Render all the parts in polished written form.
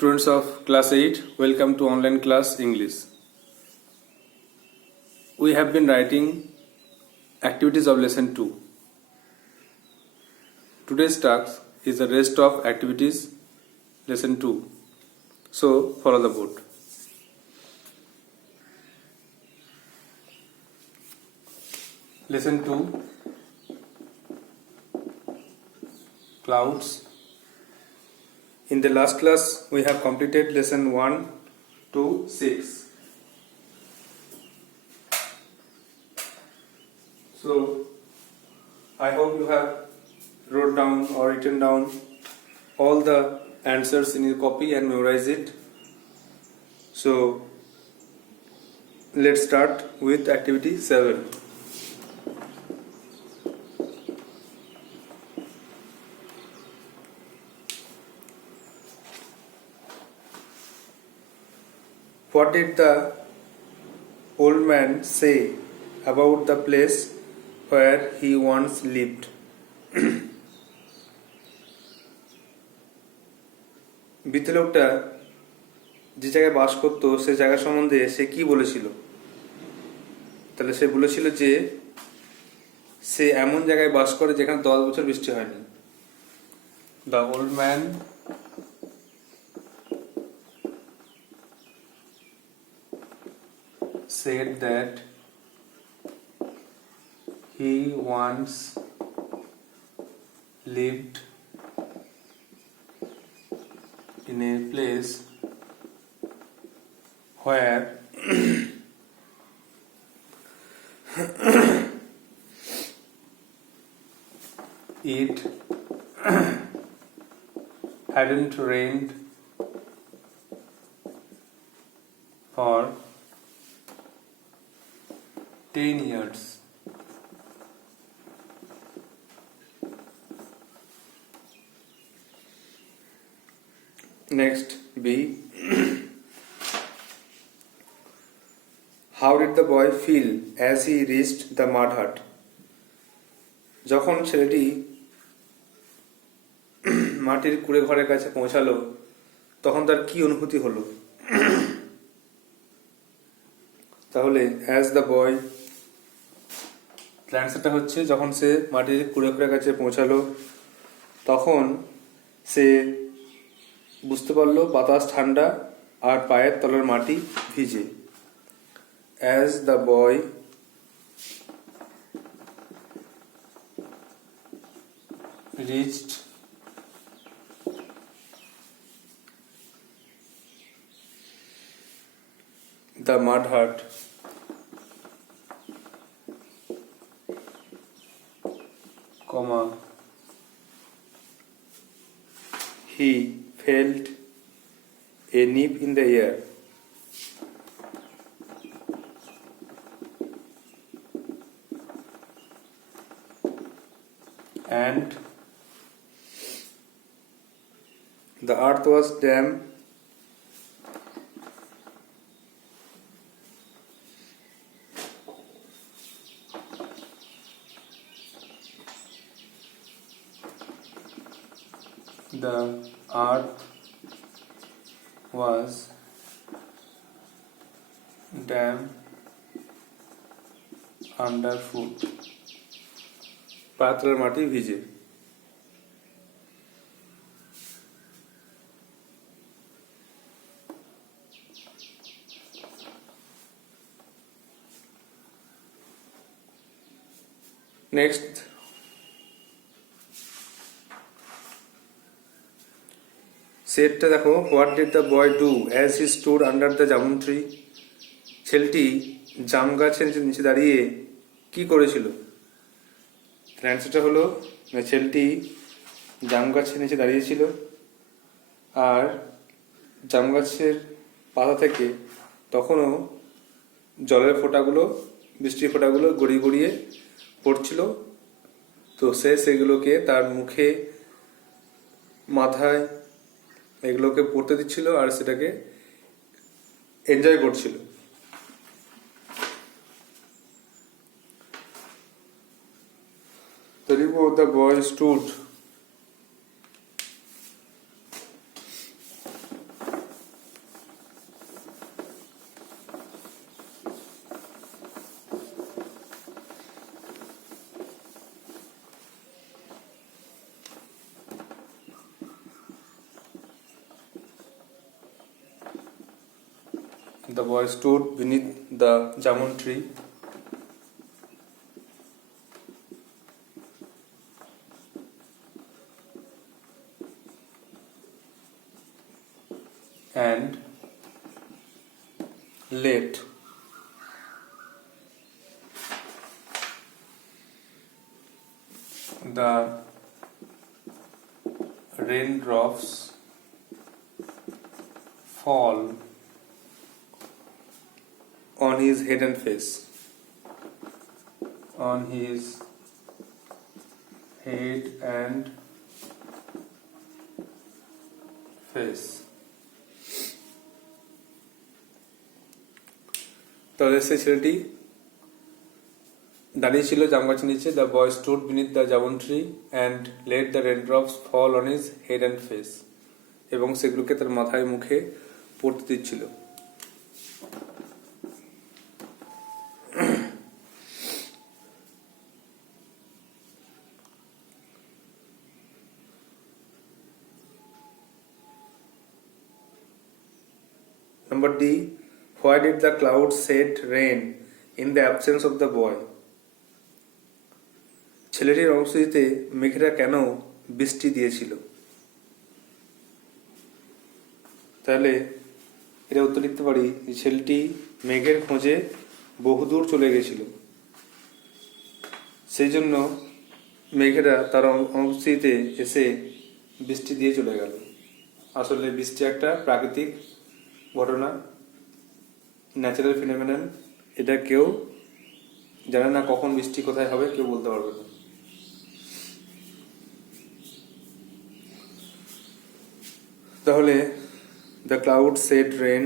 Students of class 8, welcome to online class English. We have been writing activities of lesson 2. Today's task is the rest of activities lesson 2. So follow the board. Lesson 2, clouds. In the last class we have completed lesson 1 to 6. So I hope you have wrote down or written down all the answers in your copy and memorize it. So let's start with activity 7. What did the old man say about the place where he once lived? বৃদ্ধ লোকটা যে জায়গায় বাস করতো সে জায়গা সম্বন্ধে সে কি বলেছিল? তাহলে সে বলেছিল যে সে এমন জায়গায় বাস করে যেখানে 10 বছর বৃষ্টি হয়নি। The old man said that he once lived in a place where it hadn't rained for 10 years. Next, B. How did the boy feel as he reached the mud hut? যখন ছেলেটি মাটির কুড়ে ঘরের কাছে পৌঁছালো তখন তার কি অনুভূতি হলো? তাহলে as the boy, অ্যান্সারটা হচ্ছে যখন সে মাটির কুড়ে ঘরের কাছে পৌঁছালো তখন সে বুঝতে পারলো বাতাস ঠান্ডা আর পায়ের তলার মাটি ভিজে। As the boy reached the mud hut, he felt a nip in the air. And the earth was damp the earth was damp underfoot. পাতলার মাটি ভিজে। নেক্সট, সেটটা দেখো, what did the boy do as he stood under the jamun tree? ছেলেটি জাম গাছের নিচে দাঁড়িয়ে কি করেছিল? অ্যান্সারটা হলো ছেলেটি জাম গাছের নিচে দাঁড়িয়েছিল আর জাম গাছের পাতা থেকে তখনও জলের ফোঁটাগুলো, বৃষ্টির ফোঁটাগুলো গড়িয়ে গড়িয়ে পড়ছিল। তো সে সেগুলোকে তার মুখে, মাথায় এগুলোকে পড়তে দিচ্ছিল আর সেটাকে এনজয় করছিল। Therefore the boy stood The boy stood beneath the jamun tree and let the raindrops fall on his head and face. On his head and face. তাহলে সেই ছেলেটি দাঁড়িয়ে ছিল জাম গাছের নিচে। The boy stood beneath the jamun tree and let the raindrops fall on his head and face, এবং সেগুলোকে তার মাথায় মুখে পড়তে দিচ্ছিল। Number D. Why did the clouds shed rain in the absence of the boy? ছেলেটির অনুপস্থিতিতে মেঘেরা কেন বৃষ্টি দিয়েছিল? তাহলে এটা উত্তর লিখতে পারি যে ছেলেটি মেঘের খোঁজে বহুদূর চলে গেছিল, সেই জন্য মেঘেরা তার অনুপস্থিতিতে এসে বৃষ্টি দিয়ে চলে গেল। আসলে বৃষ্টি একটা প্রাকৃতিক ঘটনা, ন্যাচারাল ফিনোমেনন। এটা কেউ জানে না কখন বৃষ্টি কোথায় হবে, কেউ বলতে পারবে না। তাহলে the cloud said rain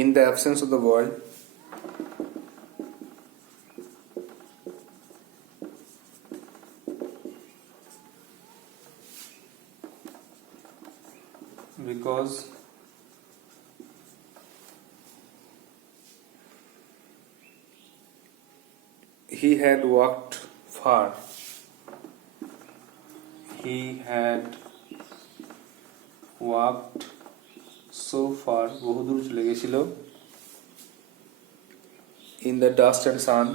in the absence of the boy because he had walked far. He had walked so far, বহুদূর চলে গেছিল। In the dust and sun,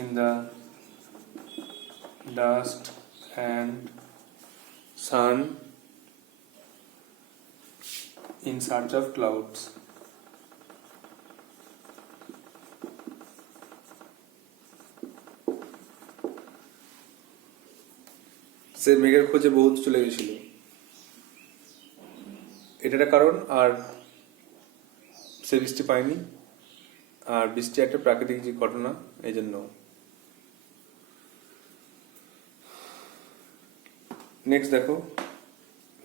in the dust and sun, in search of clouds. সে মেঘের খোঁজে বহুত চলে গেছিল, এটা একটা কারণ। আর সে বৃষ্টি পায়নি, আর বৃষ্টি একটা প্রাকৃতিক যে ঘটনা, এই জন্য। নেক্সট দেখো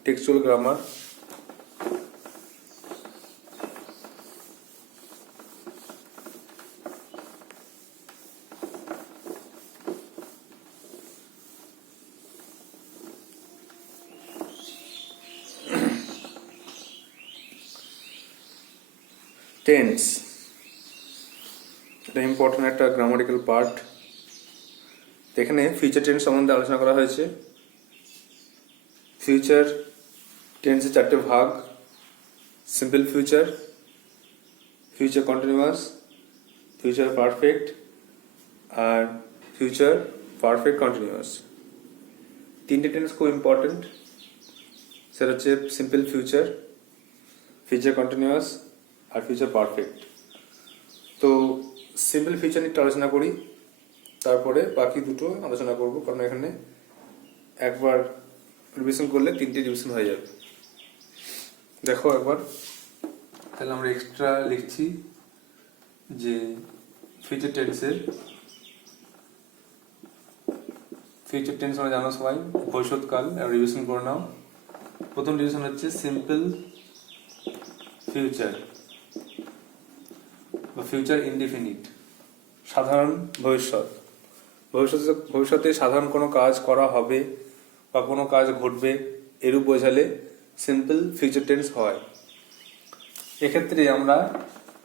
টেক্সচুয়াল গ্রামার। টেন্স, এটা ইম্পর্টেন্ট একটা গ্রামাটিক্যাল পার্ট। এখানে ফিউচার টেন্স সম্বন্ধে আলোচনা করা হয়েছে। ফিউচার টেন্সের চারটে ভাগ: simple future, future continuous, future perfect আর ফিউচার পারফেক্ট কন্টিনিউয়াস। তিনটে টেন্স খুব ইম্পর্টেন্ট, সেটা হচ্ছে সিম্পল ফিউচার, ফিউচার কন্টিনিউয়াস আর ফিউচার পারফেক্ট। তো সিম্পল ফিউচার নিয়ে আলোচনা করি, তারপরে বাকি দুটো আলোচনা করব, কারণ এখানে একবার রিভিশন করলে তিনটে রিভিশন হয়ে যাবে। দেখো একবার, তাহলে আমরা এক্সট্রা লিখছি যে ফিউচার টেন্সের ফিউচার টেন্স আমরা জানো সবাই ভবিষ্যৎকাল। রিভিশন করে নাও। প্রথম রিভিশন হচ্ছে সিম্পল ফিউচার বা ফিউচার ইনডিফিনিট, সাধারণ ভবিষ্যৎ। ভবিষ্যতে সাধারণ কোনো কাজ করা হবে বা কোনো কাজ ঘটবে, এরূপ বোঝালে সিম্পল ফিউচার টেন্স হয়। এক্ষেত্রে আমরা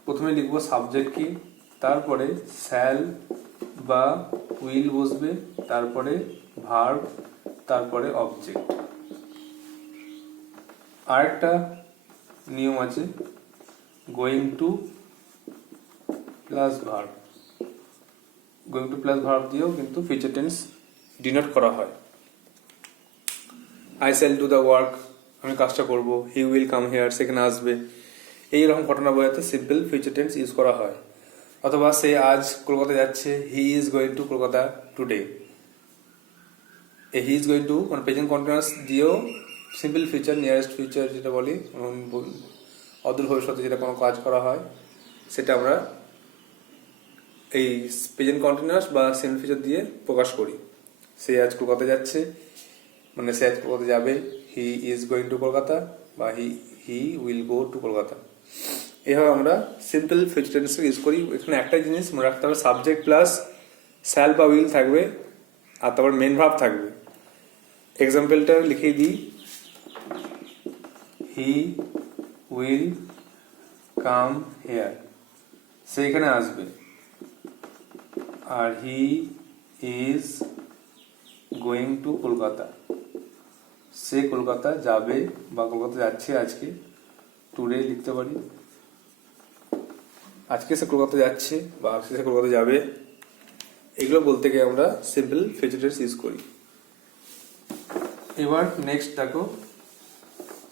প্রথমে লিখব সাবজেক্ট কি, তারপরে শ্যাল বা উইল বসবে, তারপরে ভার্ব, তারপরে অবজেক্ট। আরেকটা নিয়ম আছে, going to plus verb. Going to plus verb দিয়েও কিন্তু ফিউচার টেন্স ডিনোট করা হয়। I shall do the work, আমি কাজটা করব। হি উইল কাম হেয়ার, সেখানে আসবে। এইরকম ঘটনা বোঝাতে সিম্পল ফিউচার টেন্স ইউজ করা হয়। অথবা সে আজ কলকাতা যাচ্ছে, হি is going to Kolkata today. এই হি ইজ গোয়িং টু মানে প্রেজেন্ট কন্টিনিউয়াস দিয়েও সিম্পল ফিউচার, নিয়ারেস্ট ফিউচার যেটা বলি, অদূর ভবিষ্যতে যেটা কোনো কাজ করা হয় সেটা আমরা এই প্রেজেন্ট কন্টিনিউয়াস বা সিম্পল ফিউচার দিয়ে প্রকাশ করি। সে আজ কলকাতা যাচ্ছে মানে সে আজ কলকাতা যাবে, he is going to Kolkata বা he will go to Kolkata. এভাবে আমরা সিম্পল ফিউচার টেন্স ইউজ করি। এখানে একটাই জিনিস মনে রাখতে হবে, সাবজেক্ট প্লাস শ্যাল বা উইল থাকবে, আর তারপর মেন ভার্ব থাকবে। এক্সাম্পলটা লিখে দিই, হি উইল কাম হেয়ার, সে এখানে আসবে। আর he is going to Kolkata, সে কলকাতা যাবে বা কলকাতা যাচ্ছে আজকে। টুডে লিখতে পারি, আজকে সে কলকাতা যাচ্ছে বা আজকে সে কলকাতা যাবে। এগুলো বলতে গিয়ে আমরা সিম্পল ফিউচার টেন্স ইউজ করি। এবার নেক্সট দেখো,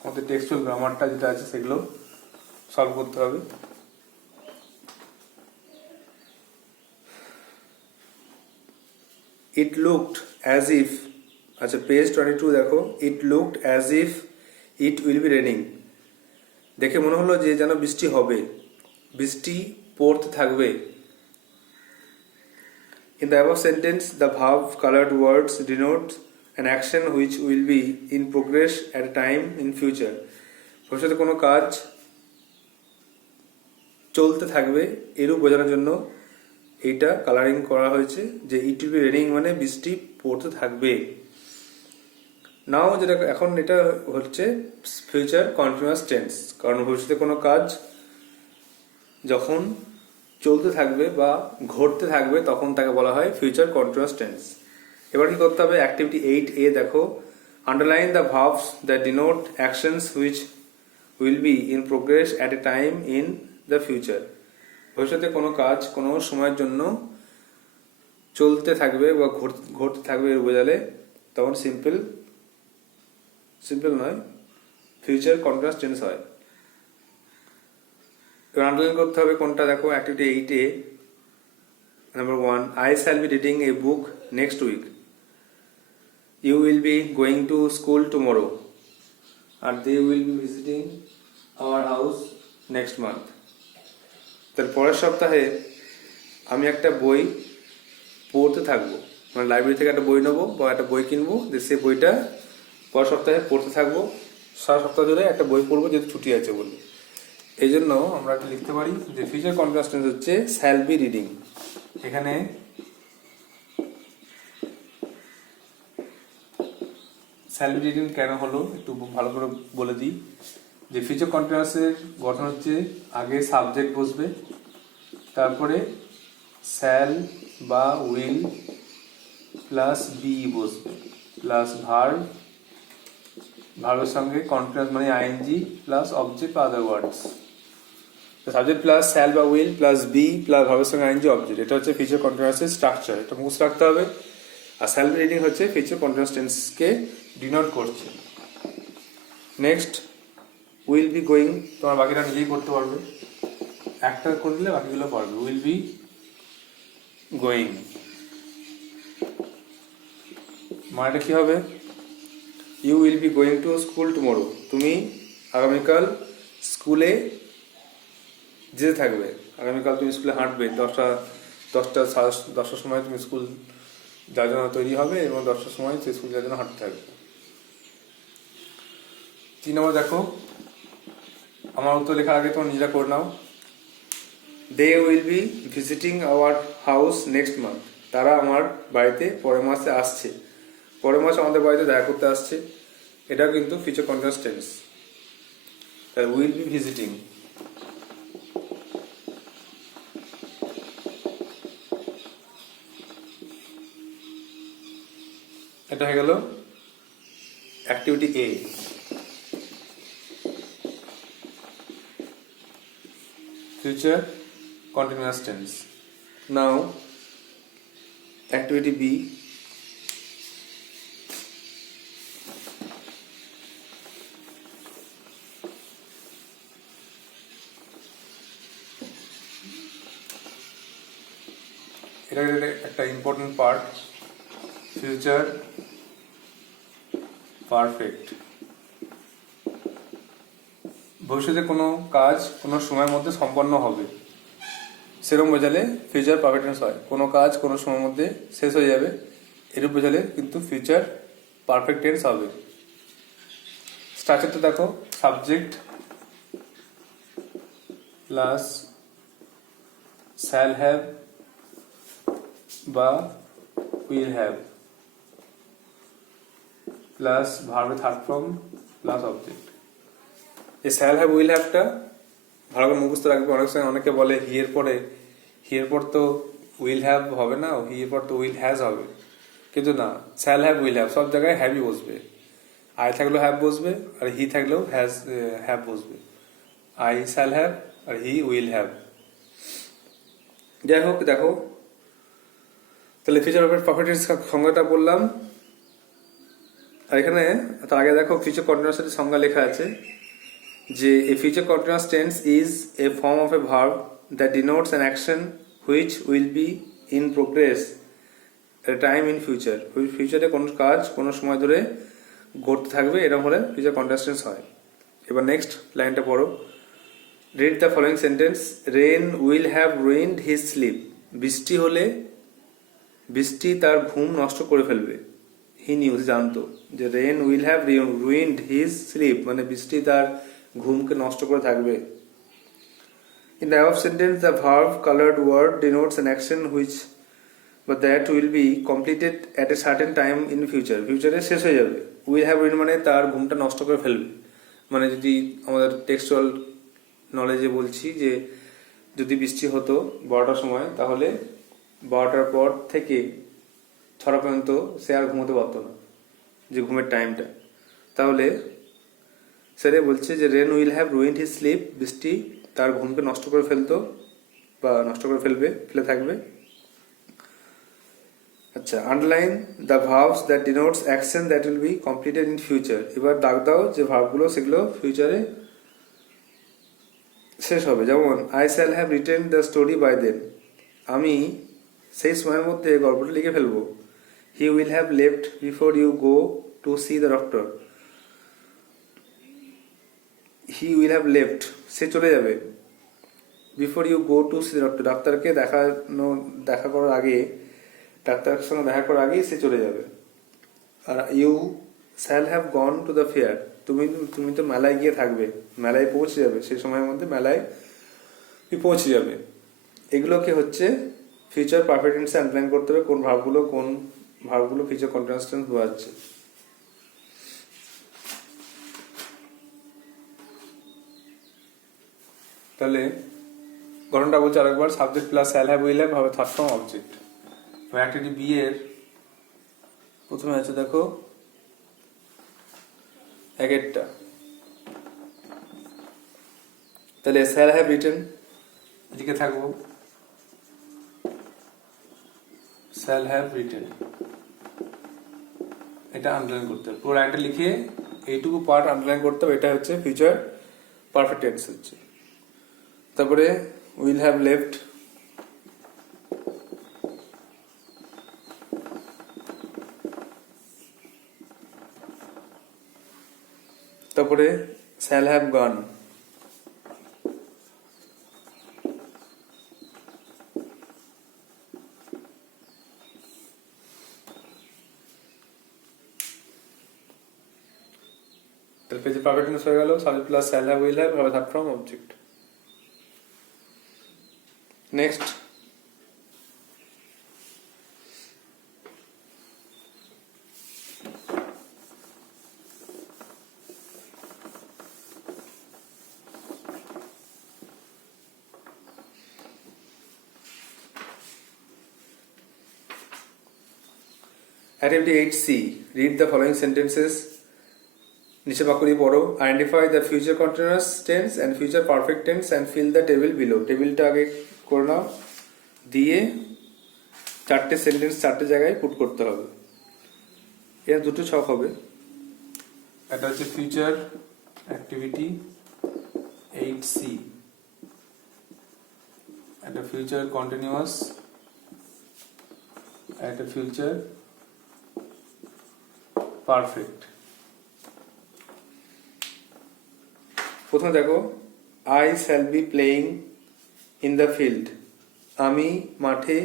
আমাদের টেক্সচুয়াল গ্রামারটা যেটা আছে সেগুলো সলভ করতে হবে। ইট লুকড অ্যাজ ইফ, আচ্ছা পেজ 22 দেখো, it looked as if it will be raining. দেখে মনে হলো যে যেন বৃষ্টি হবে, বৃষ্টি পড়তে থাকবে। In the above sentence, the verb colored words denote an action which will be in progress at a time in future. ভবিষ্যতে কোনো কাজ চলতে থাকবে এরূপ বোঝানোর জন্য এইটা কালারিং করা হয়েছে, যে ইট উইল বি রেনিং মানে বৃষ্টি পড়তে থাকবে। নাও যেটা এখন এটা হচ্ছে ফিউচার কন্টিনিউয়াস টেন্স, কারণ ভবিষ্যতে কোনো কাজ যখন চলতে থাকবে বা ঘটতে থাকবে তখন তাকে বলা হয় ফিউচার কন্টিনিউয়াস টেন্স। এবার কি করতে হবে, অ্যাক্টিভিটি 8A দেখো, underline the verbs that denote actions which will be in progress at a time in the future. ভবিষ্যতে কোনো কাজ কোনো সময়ের জন্য চলতে থাকবে বা ঘটতে থাকবে এর বোঝালে তখন সিম্পল নয়, ফিউচার কন্টিনিউয়াস টেন্স হয়। এবার আন্ডারলাইন করতে হবে কোনটা দেখো, activity 8A number 1, I shall be reading a book next week. You will be going to school tomorrow. And they will be visiting our house next month. তার পরের সপ্তাহে আমি একটা বই পড়তে থাকবো, মানে লাইব্রেরি থেকে একটা বই নেবো বা একটা বই কিনবো, যে সে বইটা পরের সপ্তাহে পড়তে থাকবো। সারা সপ্তাহ জুড়ে একটা বই পড়বো যেহেতু ছুটি আছে বলে। এই জন্য আমরা একটা লিখতে পারি যে ফিউচার কন্টিনিউয়াস টেন্স হচ্ছে শ্যাল বি রিডিং। এখানে শ্যাল বি রিডিং কেন হলো একটু ভালো করে বলে দিই, যে ফিউচার কন্টিনিউয়াসের গঠন হচ্ছে আগে সাবজেক্ট বসবে, তারপরে শ্যাল বা উইল প্লাস বি বসবে, প্লাস ভার্ব, ভার্বের সঙ্গে কন্টিনিউয়াস মানে আইএনজি প্লাস অবজেক্ট বা আদার ওয়ার্ডস। সাবজেক্ট প্লাস শ্যাল বা উইল প্লাস বি প্লাস ভার্বের সঙ্গে আইএনজি অবজেক্ট, এটা হচ্ছে ফিউচার কন্টিনিউয়াসের স্ট্রাকচার, এটা মুখস্থ রাখতে হবে। আর শ্যাল বি রিডিং হচ্ছে ফিউচার কন্টিনিউয়াস টেন্সকে ডিনোট করছে। নেক্সট উইল বি গোয়িং, তোমার বাকিটা নিজেই করতে পারবে, একটা করলে বাকিগুলো পারবে। উইল বি গোয়িং মানেটা কি হবে, you will be going to school tomorrow, তুমি আগামীকাল স্কুলে যেতে থাকবে। আগামীকাল তুমি স্কুলে হাঁটবে, 10টার সময় তুমি স্কুল যার জন্য তৈরি হবে এবং 10টার সময় সেই স্কুল যার জন্য হাঁটতে থাকবে। 3 নম্বর দেখো, আমার উত্তর লেখার আগে তোমার নিজেরা করে নাও। They will be visiting our house next month, তারা আমার বাড়িতে পরের মাসে আসছে। পরের মাসে আমাদের বাড়িতে দেখা করতে আসছে, এটাও কিন্তু ফিউচার কন্টিনিউয়াস টেন্স। তাহলে উইল বি ভিজিটিং। এটা হয়ে গেল activity A. Future continuous tense. Now activity B. এটা একটা ইম্পর্টেন্ট পার্ট, ফিউচার পারফেক্ট। ভবিষ্যতে কোনো কাজ কোনো সময়ের মধ্যে সম্পন্ন হবে, সেরকম বোঝালে ফিউচার পারফেক্ট টেন্স হয়। কোনো কাজ কোনো সময়ের মধ্যে শেষ হয়ে যাবে, এরূপ বোঝালে কিন্তু ফিউচার পারফেক্ট টেন্স হবে। স্ট্রাকচারটা দেখো, সাবজেক্ট প্লাস শ্যাল হ্যাভ বা উইল হ্যাভ প্লাস ভার্বের থার্ড ফর্ম প্লাস অবজেক্ট। এই শ্যাল হ্যাভ উইল হ্যাভটা ভালো করে মুখস্থ রাখবে। অনেক সময় অনেকে বলে হিয়ের পর তো উইল হ্যাভ হবে না, হিয়ের পর তো উইল হ্যাজ হবে, কিন্তু না, শ্যাল হ্যাভ উইল হ্যাভ সব জায়গায় হ্যাভই বসবে। আই থাকলেও হ্যাভ বসবে আর হি থাকলেও হ্যাভ বসবে। আই শ্যাল হ্যাভ আর হি উইল হ্যাভ। যাই হোক, দেখো তাহলে ফিউচার পারফেক্ট টেন্স সংজ্ঞাটা বললাম। আর এখানে তার আগে দেখো ফিউচার কন্টিনিউয়াস সংজ্ঞা লেখা আছে যে এ future continuous tense is a form of A verb that denotes an action which will be in progress A time in future. ফিউচারে কোনো কাজ কোনো সময় ধরে ঘটতে থাকবে, এরকম হলে ফিউচার কন্টিনিউয়াস টেন্স হয়। এবার নেক্সট লাইনটা পড়ো। Read the following sentence. Rain will have ruined his sleep. বৃষ্টি হলে বৃষ্টি তার ঘুম নষ্ট করে ফেলবে। হি নিউজ জানতো যে rain will have ruined his sleep মানে বৃষ্টি তার ঘুমকে নষ্ট করে থাকবে। In the above sentence the verb coloured word denotes an action which but that will be completed at a certain time in future. ফিউচারে শেষ হয়ে যাবে। উইল হ্যাভ রুইন্ড মানে তার ঘুমটা নষ্ট করে ফেলবে। মানে যদি আমাদের টেক্সচুয়াল নলেজে বলছি যে যদি বৃষ্টি হতো 12টার সময়, তাহলে 12টার পর থেকে 6টা পর্যন্ত সে আর ঘুমোতে পারতো না, যে ঘুমের টাইমটা। তাহলে সেটা বলছে যে rain will have ruined his sleep, বৃষ্টি তার ঘুমকে নষ্ট করে ফেলতো বা নষ্ট করে ফেলে থাকবে। আচ্ছা, underline the verbs that denotes action that will be completed in future. এবার দাগ দাও যে ভার্বগুলো সেগুলো ফিউচারে শেষ হবে। যেমন I shall have written the story by then, আমি সেই সময়ের মধ্যে গল্পটা লিখে ফেলবো। He will have left before you go to see the doctor. He will have left, সে চলে যাবে। Before you go to see the doctor, ডাক্তারের সঙ্গে দেখা করার আগেই সে চলে যাবে। আর you shall have gone to the fair, তুমি তো মেলায় গিয়ে থাকবে, মেলায় পৌঁছে যাবে, সেই সময়ের মধ্যে মেলায় পৌঁছে যাবে। এগুলোকে হচ্ছে ফিউচার পারফেক্ট টেন্সে আন্ডারলাইন করতে হবে কোন ভার্বগুলো ফিউচার কন্টিনিউয়াস টেন্স বোঝাচ্ছে। তাহলে গঠনটা বলছে আরেকবার, subject plus shall have will have হবে third form object. Activity B এর প্রথমে আছে দেখো একেরটা। তাহলে শ্যাল হ্যাভ রিটেন লিখে থাকবো, শ্যাল হ্যাভ রিটেন, এটা আন্ডারলাইন করতে হবে। পুরো লাইনটা লিখে এইটুকু পার্ট আন্ডারলাইন করতে হবে। এটা হচ্ছে ফিউচার পারফেক্ট টেন্স হচ্ছে। তারপরে উইল হ্যাভ লেফট, তারপরে শ্যাল হ্যাভ গন, তাহলে ফিউচার পারফেক্ট টেন্স হয়ে গেল subject plus shall have will have হবে third form object. Next Activity 8C. Read the following sentences. নিচে বাক্যটি পড়ো। Identify the future continuous tense and future perfect tense and fill the table below. টেবিলটা আগে করে নাও, দিয়ে চারটে সেন্টেন্স চারটে জায়গায় পুট করতে হবে। এর দুটো ছক হবে। এটা হচ্ছে ফিউচার অ্যাক্টিভিটি 8C, একটা ফিউচার কন্টিনিউয়াস, একটা ফিউচার পারফেক্ট। প্রথমে দেখো, I shall be playing in the field. আমি মাঠে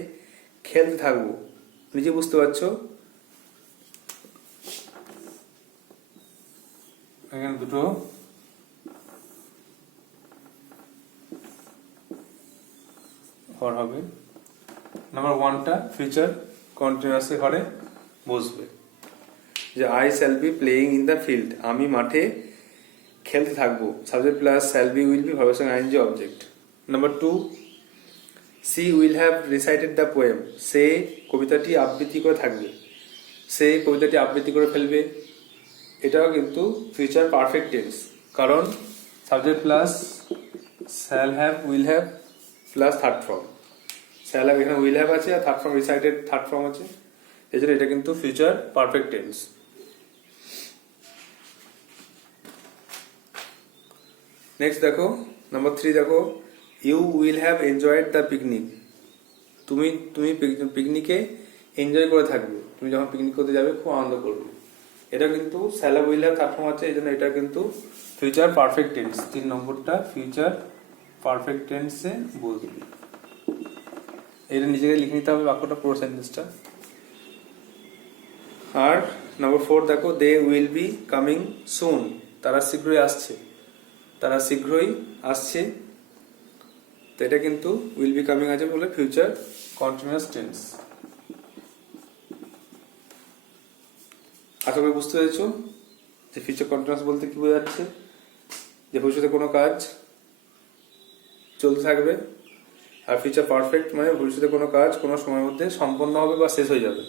খেলতে থাকবো। নিজে বুঝতে পারছো এখানে দুটো ঘর হবে। নাম্বার ওয়ানটা ফিউচার কন্টিনিউয়াসের ঘরে বসবে, যে I shall be playing in the field, আমি মাঠে খেলতে থাকবো। Subject plus shall be will be ভার্বের সঙ্গে ING object. Number two, she will have recited the poem. সে কবিতাটি আবৃত্তি করে থাকবে, সে কবিতাটি আবৃত্তি করে ফেলবে। এটাও কিন্তু ফিউচার পারফেক্ট টেন্স, কারণ subject plus shall have will have plus third form. Shall have এখানে উইল হ্যাভ আছে, আর third form recited third form আছে, এই জন্য এটা কিন্তু ফিউচার পারফেক্ট টেন্স। নেক্সট দেখো, নাম্বার 3 দেখো, you will have enjoyed the picnic. তুমি পিকনিকে এনজয় করে থাকবে, তুমি যখন পিকনিক করতে যাবে খুব আনন্দ করবে। এটা কিন্তু shall have will have third form আছে, এই জন্য এটা কিন্তু ফিউচার পারফেক্ট টেন্স। 3 নম্বরটা ফিউচার পারফেক্ট টেন্সে বলবে। এটা নিজেকে লিখে নিতে হবে বাক্যটা, পুরো সেন্টেন্সটা। আর নাম্বার 4 দেখো, they will be coming soon. তারা শীঘ্রই আসছে, তারা শীঘ্রই আসছে। তো এটা কিন্তু উইল বি কামিং আছে বলে ফিউচার কন্টিনিউয়াস টেন্স। আশা করি বুঝতে পেরেছো যে ফিউচার কন্টিনিউয়াস বলতে কি বোঝাচ্ছে, যে ভবিষ্যতে কোনো কাজ চলতে থাকবে। আর ফিউচার পারফেক্ট মানে ভবিষ্যতে কোনো কাজ কোনো সময়ের মধ্যে সম্পন্ন হবে বা শেষ হয়ে যাবে।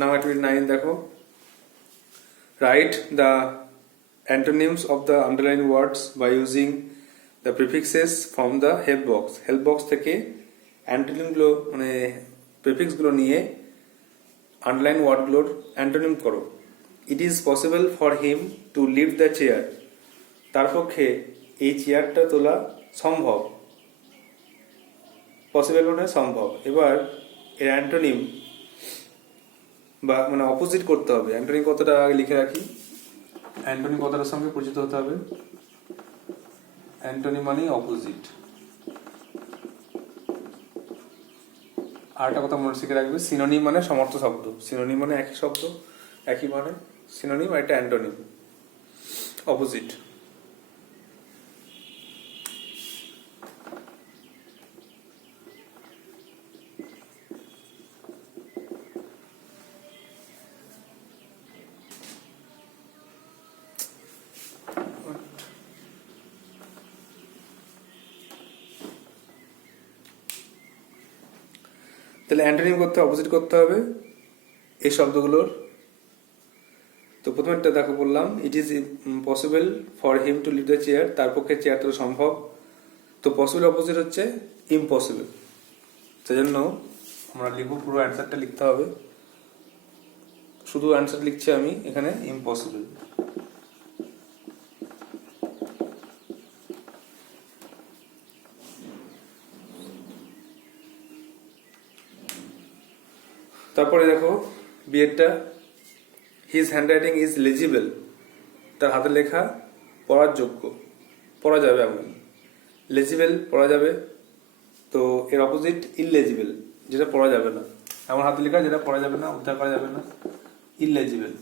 Now activity 9 দেখো, write the antonyms of the underlined words by using the prefixes from the help box. help box থেকে অ্যান্টোনিম গুলো মানে প্রিফিক্স গুলো নিয়ে আন্ডারলাইন ওয়ার্ড গুলোর অ্যান্টোনিম করো। It is possible for him to leave the chair. তার পক্ষে এই চেয়ারটা তোলা সম্ভব। পসিবল মানে সম্ভব। এবার এর অ্যান্টোনিম বা মানে অপোজিট করতে হবে। অ্যান্টোনিম কতটা আগে লিখে রাখি। অ্যান্টোনিম কথাটার সঙ্গে পরিচিত হতে হবে। অ্যান্টোনিম মানে অপোজিট। আর একটা কথা মনে শিখে রাখবে, সিনোনিম মানে সমর্থ শব্দ। সিনোনিম মানে একই শব্দ, একই মানে সিনোনিম, আর একটা অ্যান্টোনিম অপোজিট। তাহলে অ্যান্টোনিম করতে অপোজিট করতে হবে এই শব্দগুলোর। তো প্রথমেরটা দেখো বললাম, it is possible for him to leave the chair, তার পক্ষে চেয়ার তোলা সম্ভব। তো পসিবল অপোজিট হচ্ছে ইম্পসিবল। সেজন্য আমরা লিখব, পুরো অ্যান্সারটা লিখতে হবে। শুধু অ্যান্সার লিখছি আমি এখানে, ইম্পসিবল। তারপরে দেখো বিয়েরটা, হিজ হ্যান্ডরাইটিং ইজ লেজিবল। তার হাতের লেখা পড়ার যোগ্য, পড়া যাবে এমন। লেজিবল পড়া যাবে, তো এর অপোজিট ইললেজিবল, যেটা পড়া যাবে না। এমন হাতের লেখা যেটা পড়া যাবে না, উদ্ধার করা যাবে না, ইললেজিবল।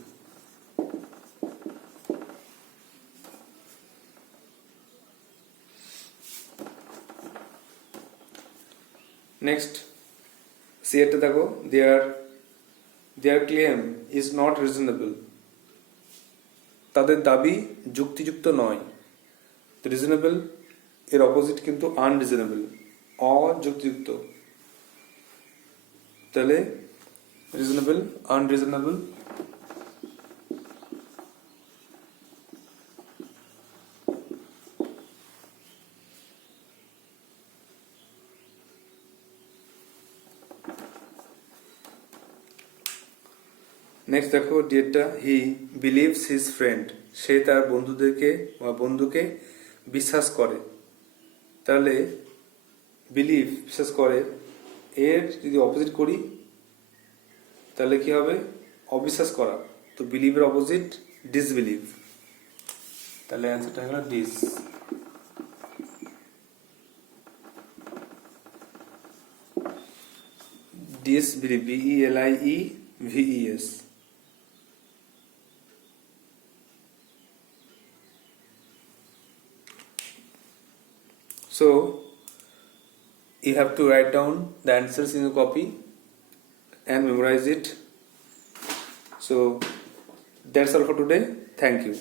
নেক্সট সি এরটা দেখো, দেয়ার ক্লেম ইজ নট রিজনেবল, তাদের দাবি যুক্তিযুক্ত নয়। রিজনেবল এর অপোজিট কিন্তু আনরিজনেবল, অযুক্তিযুক্ত। তাহলে রিজনেবল, আনরিজনেবল। নেক্সট দেখো ডিয়েটটা, হি বিলিভস হিজ ফ্রেন্ড, সে তার বন্ধুকে বিশ্বাস করে। তাহলে বিলিভ বিশ্বাস করে, এর যদি অপোজিট করি তাহলে কি হবে? অবিশ্বাস করা। তো বিলিভের অপোজিট ডিসবিলিভ, তাহলে অ্যান্সারটা হলো disbelieve, BELIEVES। So you have to write down the answers in your copy and memorize it. So that's all for today. Thank you.